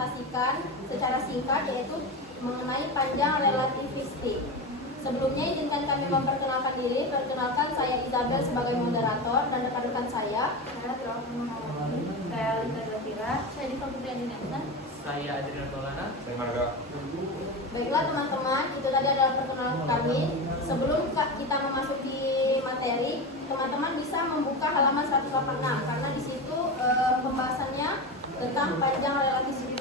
presentasikan secara singkat yaitu mengenai panjang relativistik. Sebelumnya izinkan kami memperkenalkan diri. Perkenalkan, saya Isabel sebagai moderator dan rekan-rekan saya. Saya Lita Zafira. Saya Diva Putri Adinata. Saya Adrian Maulana. Saya Marga. Baiklah teman-teman, itu tadi adalah perkenalan kami. Sebelum kita memasuki materi, teman-teman bisa membuka halaman 186 karena di situ pembahasannya tentang panjang relativistik.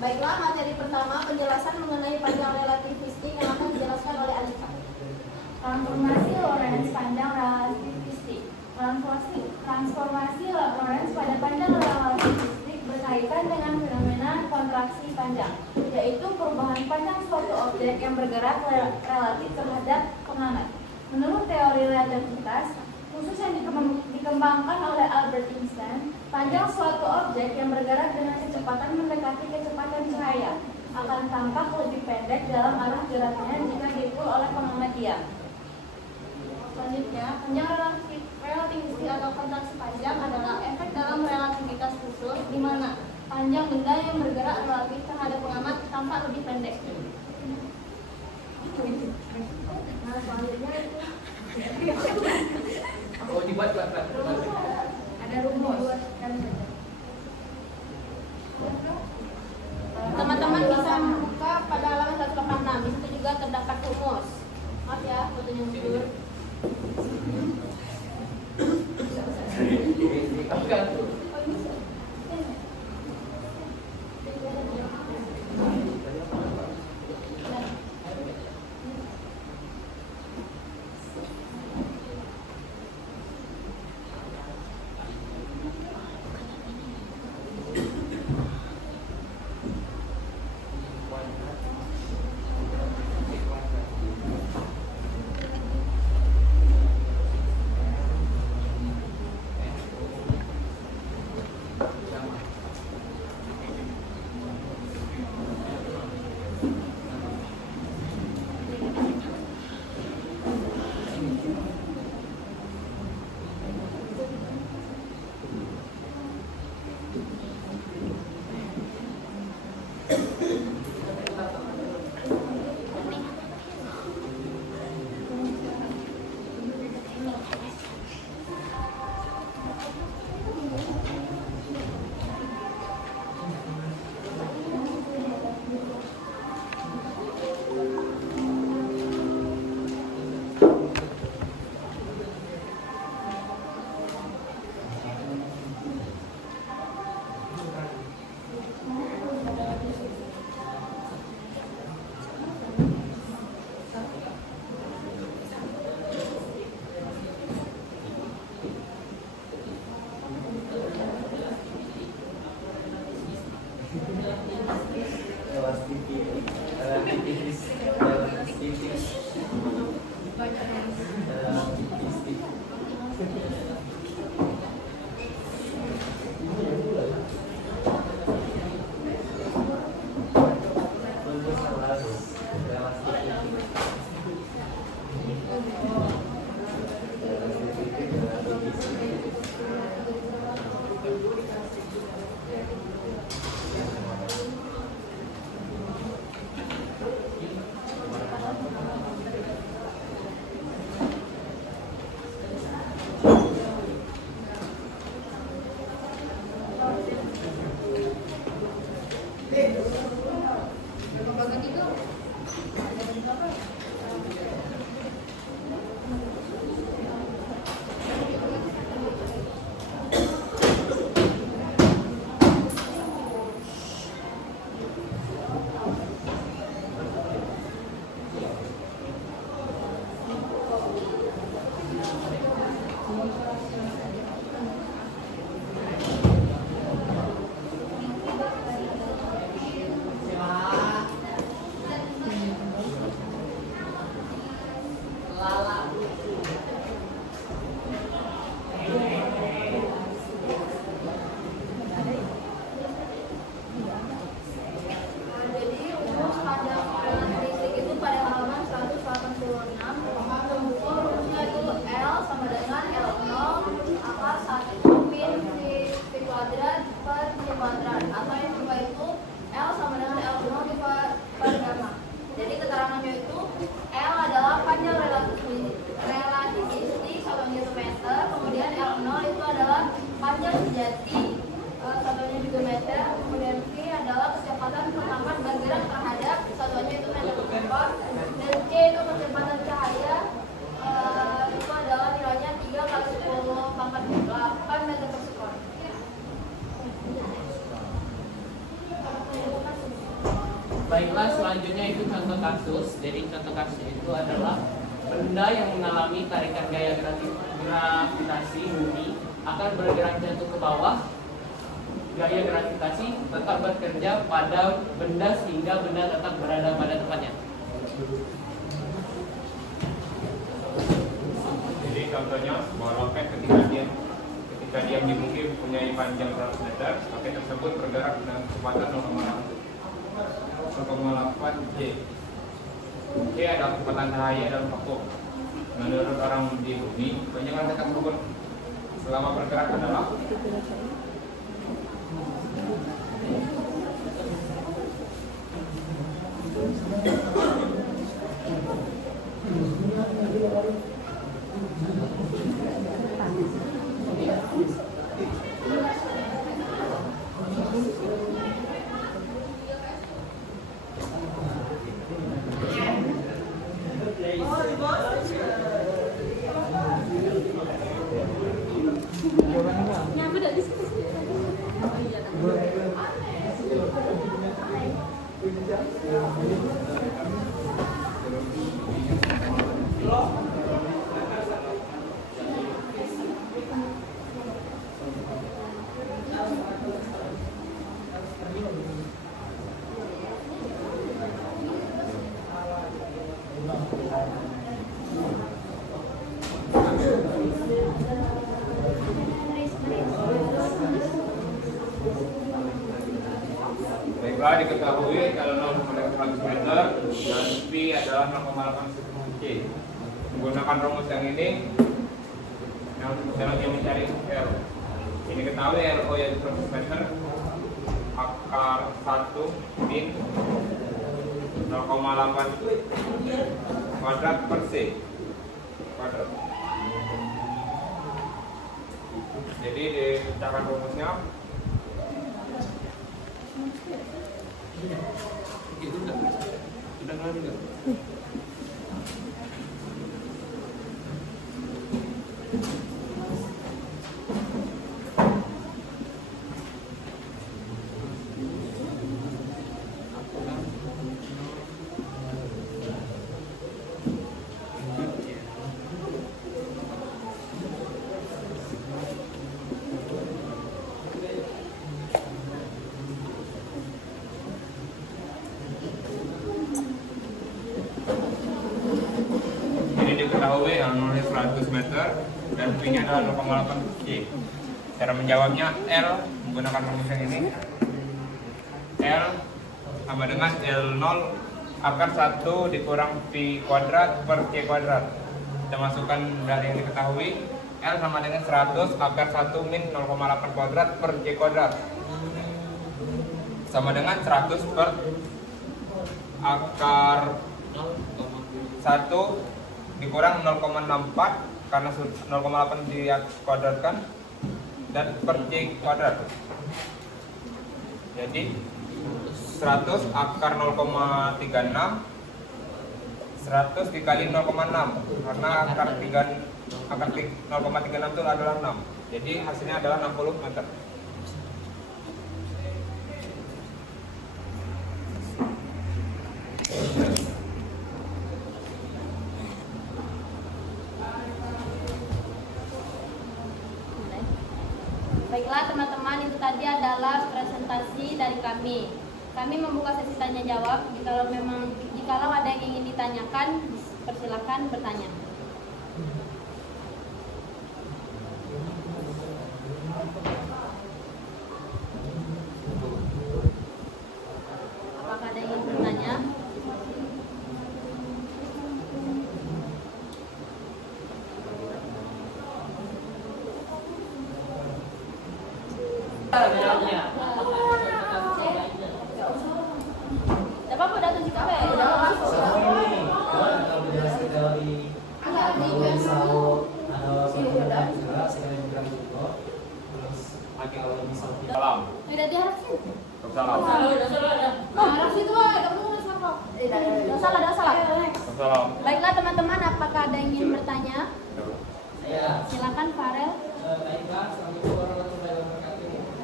Baiklah, materi pertama penjelasan mengenai panjang relativistik yang akan dijelaskan oleh Alika. Transformasi Lorentz panjang relativistik. Transformasi Lorentz pada panjang relativistik berkaitan dengan fenomena kontraksi panjang, yaitu perubahan panjang suatu objek yang bergerak relatif terhadap pengamat. Menurut teori relativitas, khusus yang dikembangkan oleh Albert Einstein, panjang suatu objek yang bergerak dengan kecepatan mendekati kecepatan cahaya akan tampak lebih pendek dalam arah geraknya jika diukur oleh pengamat dia. Selanjutnya, panjang relativistik atau kontraksi panjang adalah efek dalam relativitas khusus di mana panjang benda yang bergerak relatif terhadap pengamat tampak lebih pendek. Nah, selanjutnya itu Oh, dibuat. Ada rumus. teman-teman bisa membuka pada halaman 186. Di situ juga terdapat rumus. Maaf ya, fotonya mundur. Baiklah, selanjutnya itu contoh kasus. Jadi contoh kasusnya itu adalah benda yang mengalami tarikan gaya gravitasi bumi akan bergerak jatuh ke bawah. Gaya gravitasi tetap bekerja pada benda sehingga benda tetap berada pada tempatnya. Jadi contohnya sebuah roket ketika dia di bumi mempunyai panjang 100 meter, roket tersebut bergerak dengan kecepatan 0,8 J. J adalah kecepatan cahaya dalam vakum. Menurut orang di bumi, kebanyakan roket tersebut selama bergerak adalah baiklah diketahui kalau 0,100 meter dan V adalah 0,8 C. Menggunakan rumus yang ini, yang selanjutnya mencari L. Ini ketahui LO yaitu 100 meter, akar 1 min 0,8 kuadrat per C kuadrat. Jadi dipecahkan rumusnya. Itu sudah kelar enggak? Diketahui yang 100 meter dan V-nya adalah 0,8 J. Cara menjawabnya L menggunakan rumus yang ini. L sama dengan L0 akar 1 dikurang V kuadrat per C kuadrat. Kita masukkan dari yang diketahui. L sama dengan 100 akar 1 min 0,8 kuadrat per C kuadrat sama dengan 100 per akar 1 dikurang 0,64 karena 0,8 dikuadratkan dan per C kuadrat. Jadi 100 akar 0,36 100 dikali 0,6 karena akar 0,36 itu adalah 6. Jadi hasilnya adalah 60 meter. Baiklah teman-teman, itu tadi adalah presentasi dari kami. Kami membuka sesi tanya jawab. Jikalau ada yang ingin ditanyakan, persilakan bertanya. Apakah ada yang ingin bertanya? Dapat udah tunjuk apa ya? Udah masuk. Salam. Tidak diharapin. Salam. Harap situ kamu salah. Dah salah. Salam. Baiklah teman-teman, apakah ada yang ingin bertanya? Silakan Farel.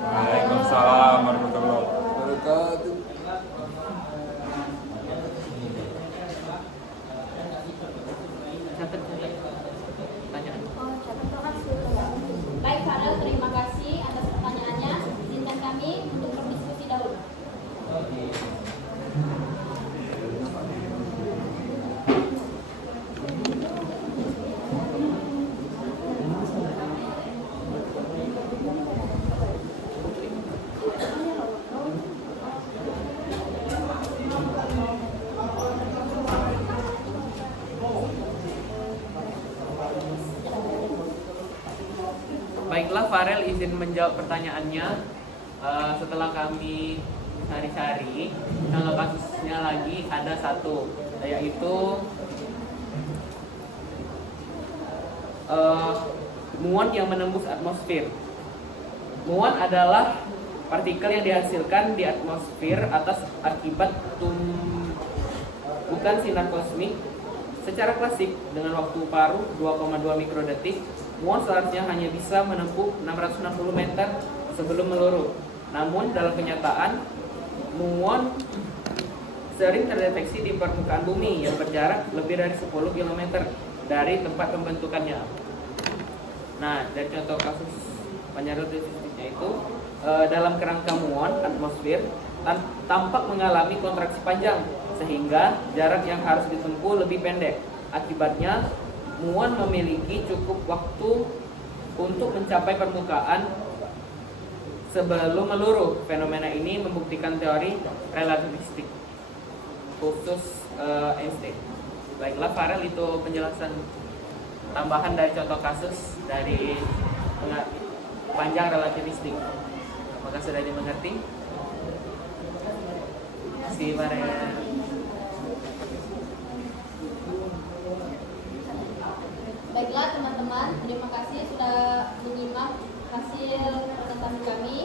Waalaikumsalam warahmatullahi wabarakatuh. Farel izin menjawab pertanyaannya. Setelah kami cari-cari, contoh kasusnya lagi ada satu, yaitu muon yang menembus atmosfer. Muon adalah partikel yang dihasilkan di atmosfer atas akibat tumbukan sinar kosmik. Secara klasik, dengan waktu paruh 2,2 mikrodetik, muon seharusnya hanya bisa menempuh 660 meter sebelum meluruh. Namun dalam kenyataan, muon sering terdeteksi di permukaan bumi yang berjarak lebih dari 10 km dari tempat pembentukannya. Nah, dari contoh kasus penyarut listriknya itu, dalam kerangka muon atmosfer tampak mengalami kontraksi panjang sehingga jarak yang harus ditempuh lebih pendek. Akibatnya, muon memiliki cukup waktu untuk mencapai permukaan sebelum meluruh. Fenomena ini membuktikan teori relativistik khusus Einstein. Baiklah Farel, itu penjelasan tambahan dari contoh kasus dari panjang relativistik. Apakah sudah dimengerti? Terima kasih Farel. Baiklah teman-teman, terima kasih sudah menyimak hasil presentasi kami.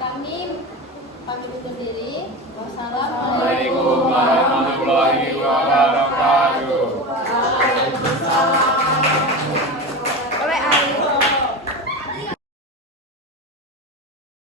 Kami pamit undur diri. Wassalamualaikum